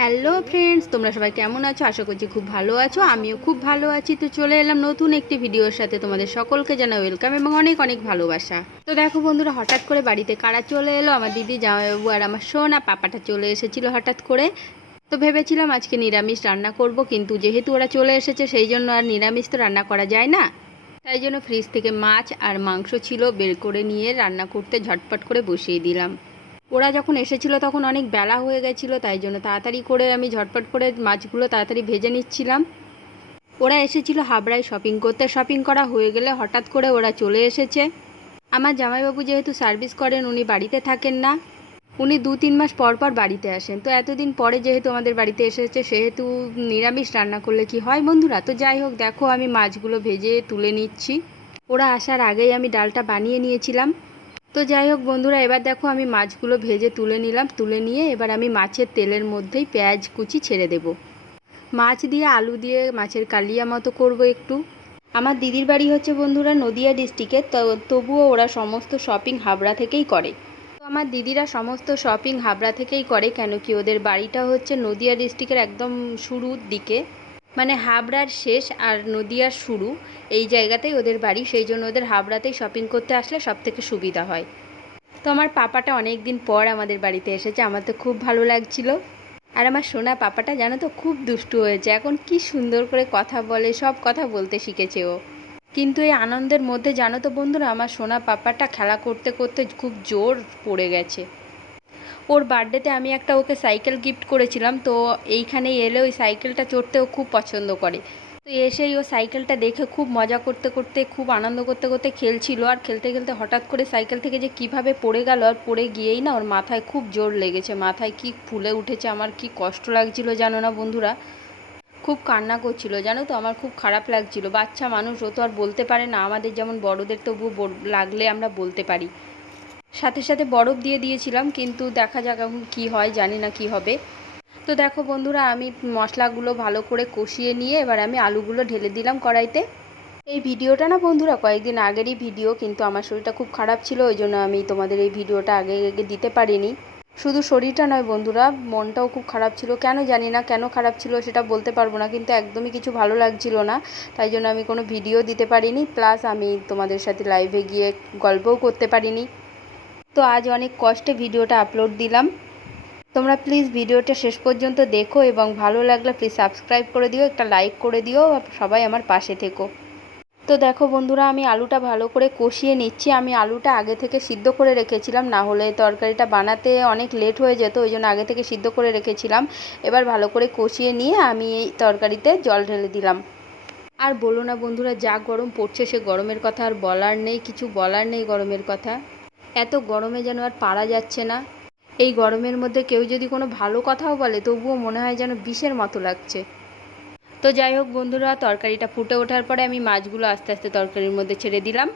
Hello friends, তোমরা সবাই কেমন আছো? আশা করছি খুব ভালো আছো। আমিও খুব ভালো আছি। তো চলে এলাম নতুন একটি ভিডিওর সাথে। তোমাদের সকলকে জানাই ওয়েলকাম এবং অনেক অনেক ভালোবাসা। তো দেখো বন্ধুরা, হঠাৎ করে বাড়িতে কারা চলে এলো? আমার দিদি, জামাইবাবু আর আমার সোনা পাপাটা চলে এসেছিলো হঠাৎ করে। তো ভেবেছিলাম আজকে নিরামিষ রান্না করব, কিন্তু যেহেতু ওরা চলে এসেছে সেই জন্য আর নিরামিষ তো রান্না করা যায় না। তাই জন্য ফ্রিজ থেকে মাছ আর মাংস ছিল, বের করে নিয়ে রান্না করতে ঝটপট করে বসিয়ে দিলাম। ওরা যখন এসেছিলো তখন অনেক বেলা হয়ে গেছিলো, তাই জন্য তাড়াতাড়ি করে আমি ঝটপট করে মাছগুলো তাড়াতাড়ি ভেজে নিচ্ছিলাম। ওরা এসেছিলো হাবড়ায় শপিং করতে। শপিং করা হয়ে গেলে হঠাৎ করে ওরা চলে এসেছে। আমার জামাইবাবু যেহেতু সার্ভিস করেন, উনি বাড়িতে থাকেন না। উনি 2-3 মাস পর পর বাড়িতে আসেন। তো এতদিন পরে যেহেতু আমাদের বাড়িতে এসেছে, সেহেতু নিরামিষ রান্না করলে কি হয় বন্ধুরা? তো যাই হোক, দেখো আমি মাছগুলো ভেজে তুলে নিচ্ছি। ওরা আসার আগেই আমি ডালটা বানিয়ে নিয়েছিলাম। তো যাই হোক বন্ধুরা, এবার দেখো আমি মাছগুলো ভেজে তুলে নিলাম। তুলে নিয়ে এবার আমি মাছের তেলের মধ্যেই পেঁয়াজ কুচি ছেড়ে দেব। মাছ দিয়ে আলু দিয়ে মাছের কালিয়া মতো করব একটু। আমার দিদির বাড়ি হচ্ছে বন্ধুরা নদিয়া ডিস্ট্রিক্টে, তবুও ওরা সমস্ত শপিং হাবড়া থেকেই করে। তো আমার দিদিরা সমস্ত শপিং হাবড়া থেকেই করে, কেন কি ওদের বাড়িটা হচ্ছে নদিয়া ডিস্ট্রিক্টের একদম শুরুর দিকে, মানে হাবড়ার শেষ আর নদিয়ার শুরু, এই জায়গাতেই ওদের বাড়ি। সেই জন্য ওদের হাবড়াতেই শপিং করতে আসলে সব থেকে সুবিধা হয়। তো আমার পাপাটা অনেক দিন পর আমাদের বাড়িতে এসেছে, আমার তো খুব ভালো লাগছিল। আর আমার সোনা পাপাটা জানো তো খুব দুষ্টু হয়েছে, এখন কি সুন্দর করে কথা বলে, সব কথা বলতে শিখেছে ও। কিন্তু এই আনন্দের মধ্যে জানো তো বন্ধুরা, আমার সোনা পাপাটা খেলা করতে করতে খুব জোর পড়ে গেছে। ওর বার্থডেতে আমি একটা ওকে সাইকেল গিফট করেছিলাম, তো এইখানেই এলে ওই সাইকেলটা চড়তেও খুব পছন্দ করে। তো এসেই ও সাইকেলটা দেখে খুব মজা করতে করতে, খুব আনন্দ করতে করতে খেলছিল। আর খেলতে খেলতে হঠাৎ করে সাইকেল থেকে যে কিভাবে পড়ে গেল, আর পড়ে গিয়েই না ওর মাথায় খুব জোর লেগেছে, মাথায় কি ফুলে উঠেছে। আমার কি কষ্ট লাগছিল জানো না বন্ধুরা, খুব কান্না করছিল জানো তো, আমার খুব খারাপ লাগছিল। বাচ্চা মানুষ, ও তো আর বলতে পারে না, আমাদের যেমন বড়দের তবুও লাগলে আমরা বলতে পারি। সাথে সাথে বরফ দিয়ে দিয়েছিলাম, কিন্তু দেখা যাক এখন কী হয়, জানি না কি হবে। তো দেখো বন্ধুরা, আমি মশলাগুলো ভালো করে কষিয়ে নিয়ে এবার আমি আলুগুলো ঢেলে দিলাম কড়াইতে। এই ভিডিওটা না বন্ধুরা কয়েকদিন আগেরই ভিডিও, কিন্তু আমার শরীরটা খুব খারাপ ছিল, ওই জন্য আমি তোমাদের এই ভিডিওটা আগে আগে দিতে পারিনি। শুধু শরীরটা নয় বন্ধুরা, মনটাও খুব খারাপ ছিল। কেন জানি না, কেন খারাপ ছিল সেটা বলতে পারবো না, কিন্তু একদমই কিছু ভালো লাগছিল না। তাই জন্য আমি কোনো ভিডিও দিতে পারিনি, প্লাস আমি তোমাদের সাথে লাইভে গিয়ে গল্পও করতে পারিনি। তো আজ অনেক কষ্টে ভিডিওটা আপলোড দিলাম। তোমরা প্লিজ ভিডিওটা শেষ পর্যন্ত দেখো এবং ভালো লাগলে প্লিজ সাবস্ক্রাইব করে দিও, একটা লাইক করে দিও, সবাই আমার পাশে থেকো। তো দেখো বন্ধুরা, আমি আলুটা ভালো করে কষিয়ে নিচ্ছি। আমি আলুটা আগে থেকে সিদ্ধ করে রেখেছিলাম, না হলে তরকারিটা বানাতে অনেক লেট হয়ে যেত, ওই জন্য আগে থেকে সিদ্ধ করে রেখেছিলাম। এবার ভালো করে কষিয়ে নিয়ে আমি এই তরকারিতে জল ঢেলে দিলাম। আর বলো না বন্ধুরা, যা গরম পড়ছে, সে গরমের কথা আর বলার নেই, কিছু বলার নেই গরমের কথা। এত গরমে যেন আর পারা যাচ্ছে না। এই গরমের মধ্যে কেউ যদি কোনো ভালো কথাও বলে, তবুও মনে হয় যেন বিষের মতো লাগছে। তো যাই হোক বন্ধুরা, তরকারিটা ফুটে ওঠার পরে আমি মাছগুলো আস্তে আস্তে তরকারির মধ্যে ছেড়ে দিলাম।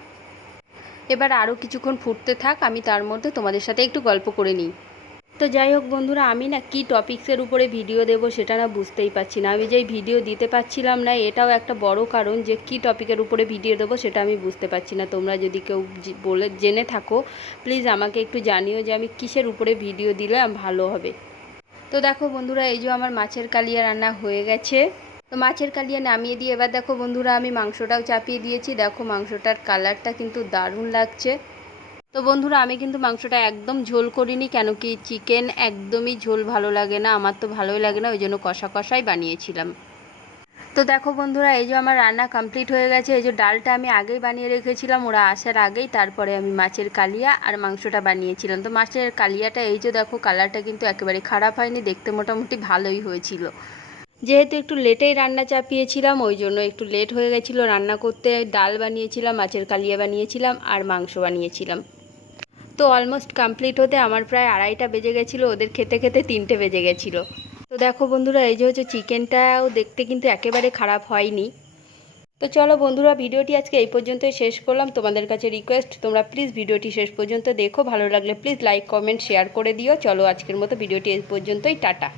এবার আরও কিছুক্ষণ ফুটতে থাক, আমি তার মধ্যে তোমাদের সাথে একটু গল্প করে নিই। তো যাই হোক বন্ধুরা, আমি না কী টপিক্সের উপরে ভিডিও দেবো সেটা না বুঝতেই পারছি না। আমি যেই ভিডিও দিতে পারছিলাম না, এটাও একটা বড় কারণ, যে কী টপিকের উপরে ভিডিও দেবো সেটা আমি বুঝতে পারছি না। তোমরা যদি কেউ বলে জেনে থাকো, প্লিজ আমাকে একটু জানিও যে আমি কিসের উপরে ভিডিও দিলে ভালো হবে। তো দেখো বন্ধুরা, এই যে আমার মাছের কালিয়া রান্না হয়ে গেছে। তো মাছের কালিয়া নামিয়ে দিয়ে এবার দেখো বন্ধুরা, আমি মাংসটাও চাপিয়ে দিয়েছি। দেখো মাংসটার কালারটা কিন্তু দারুণ লাগছে। তো বন্ধুরা, আমি কিন্তু মাংসটা একদম ঝোল করিনি, কেন কি চিকেন একদমই ঝোল ভালো লাগে না, আমার তো ভালোই লাগে না, ওই জন্য কষা কষাই বানিয়েছিলাম। তো দেখো বন্ধুরা, এই যে আমার রান্না কমপ্লিট হয়ে গেছে। এই যে ডালটা আমি আগেই বানিয়ে রেখেছিলাম, ওরা আসার আগেই। তারপরে আমি মাছের কালিয়া আর মাংসটা বানিয়েছিলাম। তো মাছের কালিয়াটা এই যে দেখো, কালারটা কিন্তু একেবারে খারাপ হয়নি, দেখতে মোটামুটি ভালোই হয়েছিল। যেহেতু একটু লেটেই রান্না চাপিয়েছিলাম, ওই জন্য একটু লেট হয়ে গেছিলো রান্না করতে। ডাল বানিয়েছিলাম, মাছের কালিয়া বানিয়েছিলাম আর মাংস বানিয়েছিলাম। তো অলমোস্ট কমপ্লিট হতে আমার প্রায় 2:30টা বেজে গেছিলো, ওদের খেতে খেতে 3টে বেজে গেছিলো। তো দেখো বন্ধুরা, এই যে হচ্ছে চিকেনটাও দেখতে কিন্তু একেবারে খারাপ হয়নি। তো চলো বন্ধুরা, ভিডিওটি আজকে এই পর্যন্তই শেষ করলাম। তোমাদের কাছে রিকোয়েস্ট, তোমরা প্লিজ ভিডিওটি শেষ পর্যন্ত দেখো, ভালো লাগলে প্লিজ লাইক কমেন্ট শেয়ার করে দিও। চলো আজকের মতো ভিডিওটি এই পর্যন্তই, টাটা।